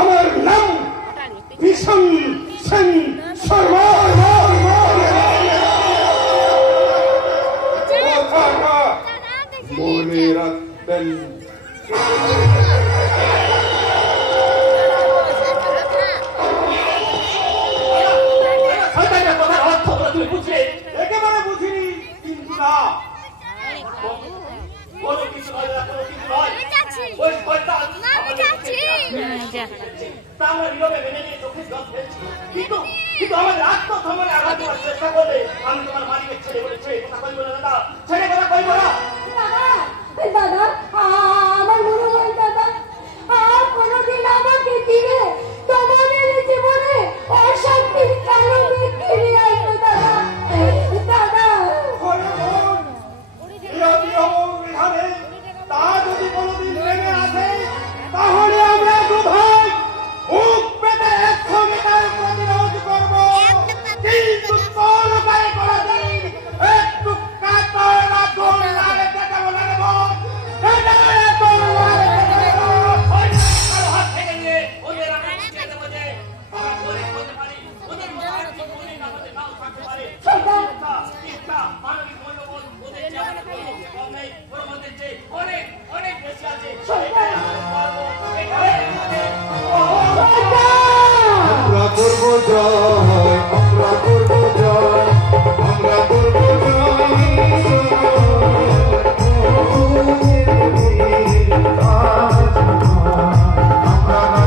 আমার নাম ভীষণ সেন শর্মা। মনে রাখবেন একেবারে বুঝিনি, কিন্তু না কোনো কিছু নয়, আমরা নীরবে মেনে নিয়ে চোখে জল ফেলছি, কিন্তু আমাদের আত্মসম্মানে আঘাত করার চেষ্টা করলে আমি তোমার মালিকের ছেলে বলেছে